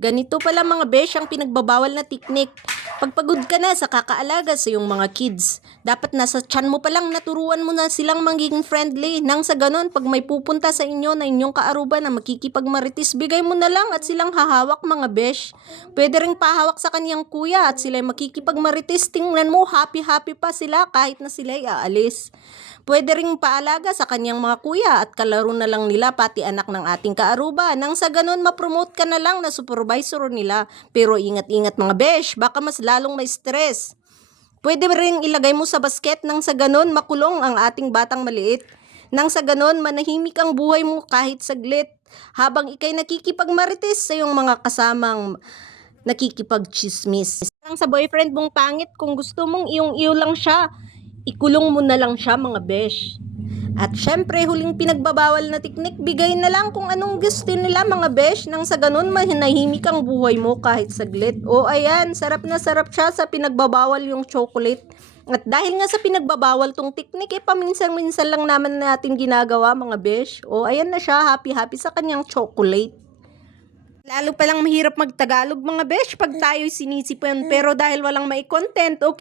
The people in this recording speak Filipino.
Ganito pala mga besh ang pinagbabawal na teknik. Pagpagod ka na sa kakaalaga sa iyong mga kids, dapat nasa tiyan mo palang naturuan mo na silang magiging friendly. Nang sa ganon, pag may pupunta sa inyo na inyong kaaruba na makikipagmaritis, bigay mo na lang at silang hahawak mga besh. Pwede ring pahawak sa kanyang kuya at sila makikipagmaritis. Tingnan mo, happy-happy pa sila kahit na sila aalis. Pwede ring paalaga sa kanyang mga kuya at kalaro na lang nila pati anak ng ating kaaruba. Nang sa ganun, ma-promote ka na lang na supervisor nila. Pero ingat-ingat mga besh, baka mas lalong may stress. Pwede ring ilagay mo sa basket nang sa ganun makulong ang ating batang maliit. Nang sa ganun, manahimik ang buhay mo kahit saglit. Habang ikay nakikipagmarites sa iyong mga kasamang nakikipagchismis. Lang sa boyfriend mong pangit, kung gusto mong iyong-iyo lang siya, ikulong mo na lang siya mga besh. At syempre, huling pinagbabawal na teknik, bigay na lang kung anong gusto nila mga besh. Nang sa ganun, manahimik ang buhay mo kahit saglit. O ayan, sarap na sarap siya sa pinagbabawal yung chocolate. At dahil nga sa pinagbabawal tong teknik, paminsan-minsan lang naman natin ginagawa mga besh. O ayan na siya, happy-happy sa kanyang chocolate. Lalo palang mahirap magtagalog mga besh pag tayo'y sinisipan, pero dahil walang may content o